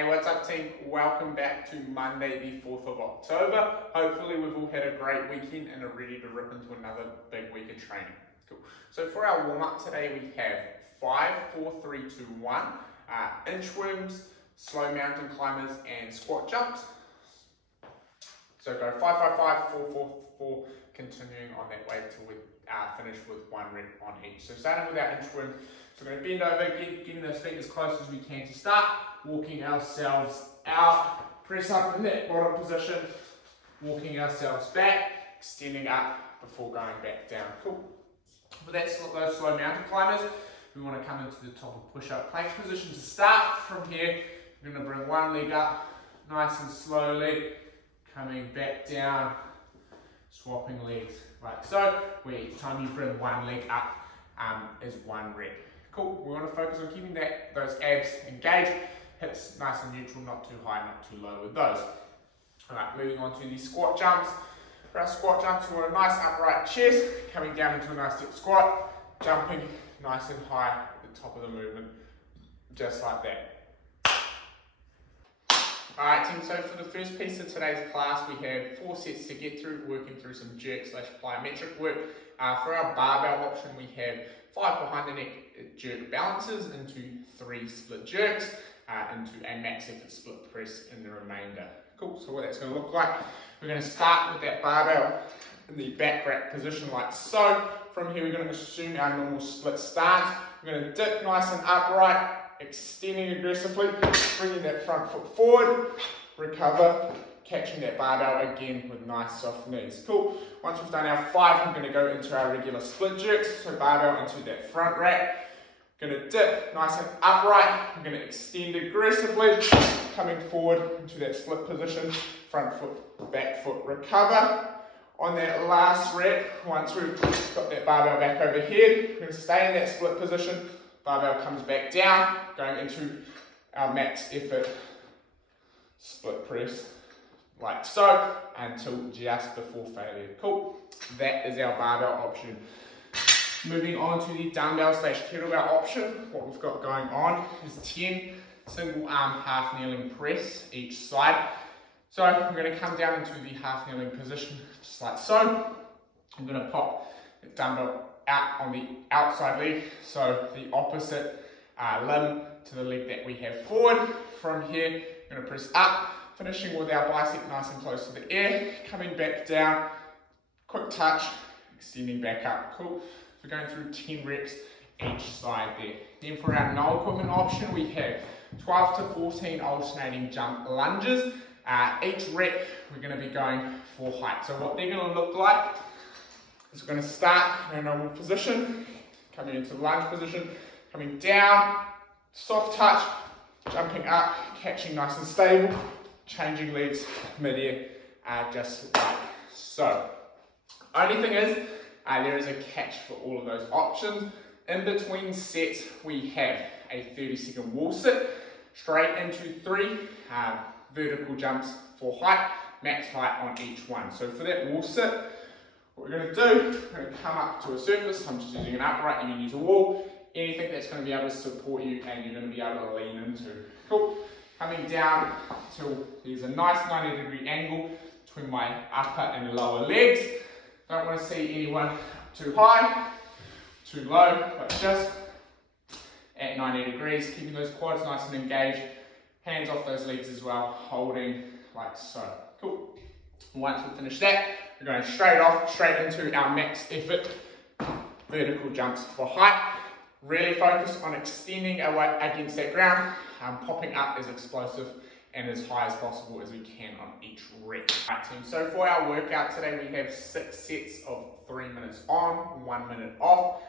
Hey, what's up team? Welcome back to Monday the 4th of October. Hopefully we've all had a great weekend and are ready to rip into another big week of training. Cool. So for our warm-up today we have 5, 4, 3, 2, 1, inchworms, slow mountain climbers and squat jumps. So go 5, 5, 5, 4, 4, 4, continuing on that way till we finish with 1 rep on each. So starting with our inchworms, so we're going to bend over, getting those feet as close as we can to start, walking ourselves out, press up in that bottom position, walking ourselves back, extending up before going back down. Cool. For that, those slow mountain climbers, we want to come into the top of push-up plank position to start. From here, we're going to bring one leg up, nice and slowly, coming back down, swapping legs like so, where each time you bring one leg up is 1 rep. Cool, we want to focus on keeping those abs engaged, hips nice and neutral, not too high, not too low with those. Alright, moving on to the squat jumps. For our squat jumps, we want a nice upright chest, coming down into a nice deep squat, jumping nice and high at the top of the movement, just like that. Alright team, so for the first piece of today's class we have 4 sets to get through, working through some jerk / plyometric work. For our barbell option we have 5 behind the neck jerk balances into 3 split jerks, into a max effort split press in the remainder. Cool, so what that's going to look like, we're going to start with that barbell in the back rack position like so. From here we're going to assume our normal split stance. We're going to dip nice and upright, extending aggressively, bringing that front foot forward, recover, catching that barbell again with nice soft knees. Cool. Once we've done our 5, we're going to go into our regular split jerks. So barbell into that front rack. Going to dip nice and upright. I'm going to extend aggressively, coming forward into that split position. Front foot, back foot, recover. On that last rep, once we've got that barbell back overhead, we're going to stay in that split position. Barbell comes back down, going into our max effort split press, like so, until just before failure. Cool. That is our barbell option. Moving on to the dumbbell / kettlebell option, what we've got going on is 10 single arm half kneeling press each side. So I'm going to come down into the half kneeling position, just like so. I'm going to pop the dumbbell out on the outside leg, so the opposite limb to the leg that we have forward. From here, I'm going to press up, finishing with our bicep nice and close to the air, coming back down, quick touch, extending back up. Cool. So going through 10 reps each side there. Then for our no equipment option, we have 12 to 14 alternating jump lunges. Each rep, we're going to be going for height. So what they're going to look like is we're going to start in a normal position, coming into the lunge position, coming down, soft touch, jumping up, catching nice and stable, changing legs mid-air, just like so. Only thing is, there is a catch for all of those options. In between sets, we have a 30-second wall sit, straight into 3 vertical jumps for height, max height on each one. So for that wall sit, what we're going to do, we're going to come up to a surface. I'm just using an upright, you can use a wall, anything that's going to be able to support you and you're going to be able to lean into. Cool. Coming down till there's a nice 90-degree angle between my upper and lower legs. Don't want to see anyone too high, too low, but just at 90 degrees, keeping those quads nice and engaged, hands off those legs as well, holding like so. Cool. Once we finish that, we're going straight into our max effort vertical jumps for height. Really focus on extending our weight against that ground, popping up as explosive and as high as possible as we can on each rep. Alright team, so for our workout today we have 6 sets of 3 minutes on, 1 minute off,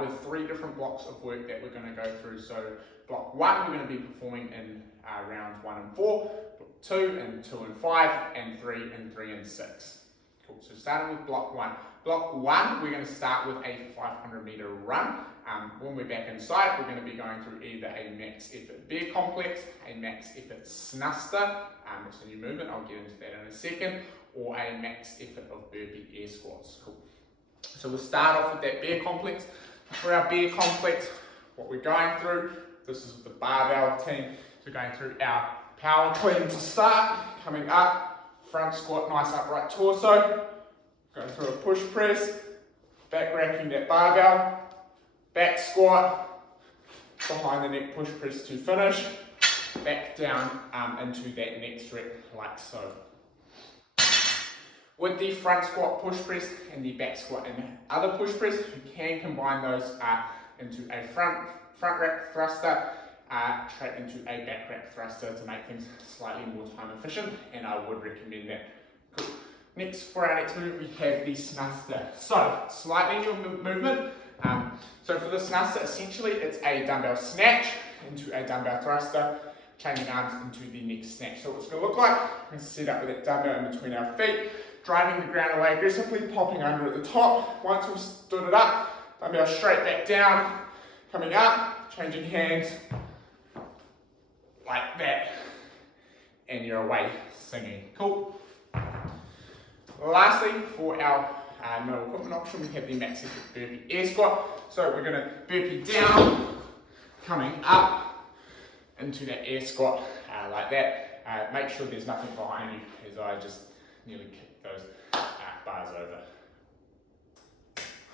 with 3 different blocks of work that we're going to go through. So block 1 we're going to be performing in rounds 1 and 4, block 2 and 2 and 5, and 3 and 3 and 6. Cool, so starting with block 1. Block 1, we're going to start with a 500-meter run. When we're back inside, we're going to be going through either a max effort bear complex, a max effort snuster, which is a new movement, I'll get into that in a second, or a max effort of burpee air squats. Cool. So we'll start off with that bear complex. For our bear complex, what we're going through, this is the barbell team, so going through our Power clean to start, coming up, front squat, nice upright torso, going through a push press, back racking that barbell, back squat, behind the neck push press to finish, back down into that next rep like so. With the front squat push press and the back squat and other push press, you can combine those into a front rack thruster, straight into a back rack thruster to make things slightly more time efficient, and I would recommend that. Cool. Next, for our next move, we have the snuster. So, slightly new movement. So for the snuster, essentially it's a dumbbell snatch into a dumbbell thruster, changing arms into the next snatch. So what it's going to look like, we're going to set up with that dumbbell in between our feet, driving the ground away aggressively, popping under at the top. Once we've stood it up, dumbbell straight back down, coming up, changing hands, like that, and you're away singing. Cool. Lastly, for our no equipment option, we have the max effort burpee air squat. So we're going to burpee down, coming up into that air squat like that. Make sure there's nothing behind you, as I just nearly kicked those bars over.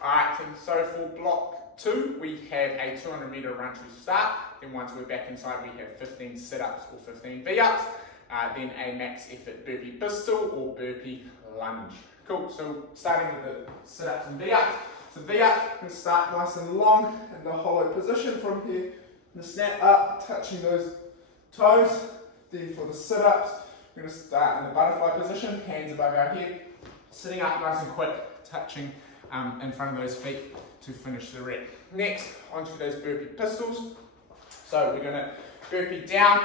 Alright, so for block 2, we have a 200-meter run to start. Then once we're back inside, we have 15 sit-ups or 15 V-ups. Then a max effort burpee pistol or burpee lunge. Cool, so starting with the sit-ups and V-ups. So V-up, going to start nice and long in the hollow position from here. The snap up, touching those toes. Then for the sit-ups, we're going to start in the butterfly position, hands above our head, sitting up nice and quick, touching in front of those feet to finish the rep. Next, onto those burpee pistols. So we're going to burpee down,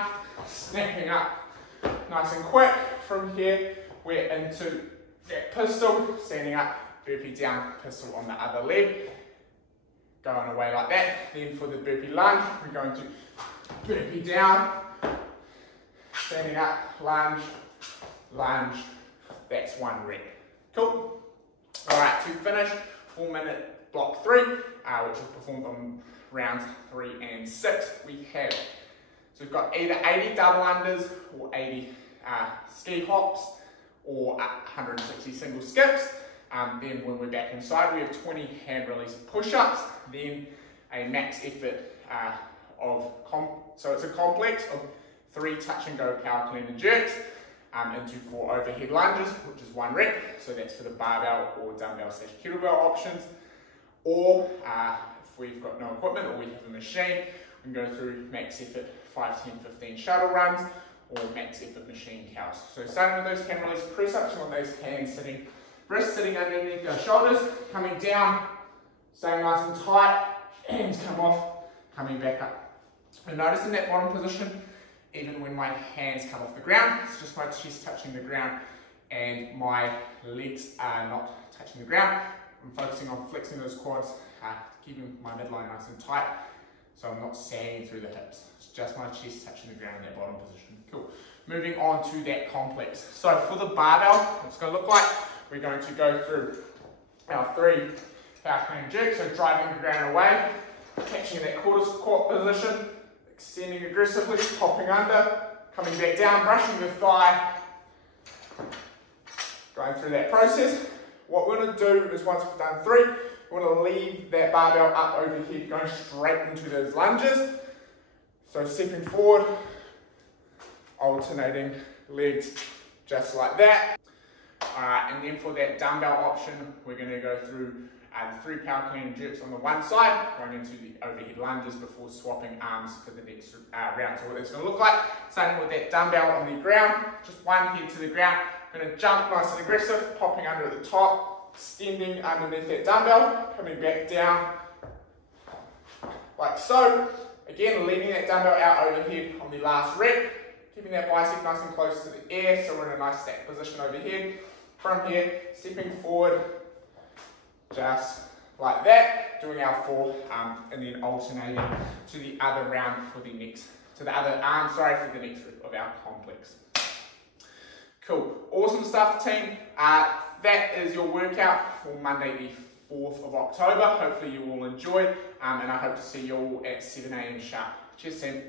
snapping up nice and quick. From here, we're into that pistol, standing up, burpee down, pistol on the other leg, going away like that. Then for the burpee lunge, we're going to burpee down, standing up, lunge, lunge. That's one rep. Cool. Alright, to finish, 4-minute block 3, which is performed on rounds 3 and 6. We have, so we've got either 80 double unders or 80 ski hops, or 160 single skips. Then when we're back inside, we have 20 hand release push-ups, then a max effort so it's a complex of 3 touch and go power clean and jerks, into 4 overhead lunges, which is 1 rep. So that's for the barbell or dumbbell / kettlebell options. Or if we've got no equipment or we have a machine, we can go through max effort 5, 10, 15 shuttle runs, or max effort machine cows. So starting with those hand release press ups, you want those hands sitting, wrists sitting underneath our shoulders, coming down, staying nice and tight, hands come off, coming back up. And notice in that bottom position, even when my hands come off the ground, it's just my chest touching the ground and my legs are not touching the ground. I'm focusing on flexing those quads, keeping my midline nice and tight, so I'm not sagging through the hips. It's just my chest touching the ground in that bottom position. Cool. Moving on to that complex. So for the barbell, what it's going to look like, we're going to go through our 3 power clean jerks, so driving the ground away, catching that quarter squat position, extending aggressively, popping under, coming back down, brushing the thigh, going through that process. What we're going to do is once we've done 3, we want to leave that barbell up overhead, going straight into those lunges. So stepping forward, alternating legs just like that. And then for that dumbbell option, we're going to go through the 3 power clean jerks on the one side, going into the overhead lunges before swapping arms for the next round. So what it's going to look like, starting with that dumbbell on the ground, just one head to the ground, going to jump nice and aggressive, popping under at the top, extending underneath that dumbbell, coming back down like so. Again, leaving that dumbbell out overhead on the last rep, keeping that bicep nice and close to the air, so we're in a nice stack position overhead. From here, stepping forward, just like that, doing our 4, and then alternating to the other round for the next, to the other arm, for the next rep of our complex. Cool, awesome stuff, team. That is your workout for Monday the 4th of October. Hopefully you all enjoyed, and I hope to see you all at 7 AM sharp. Cheers, team.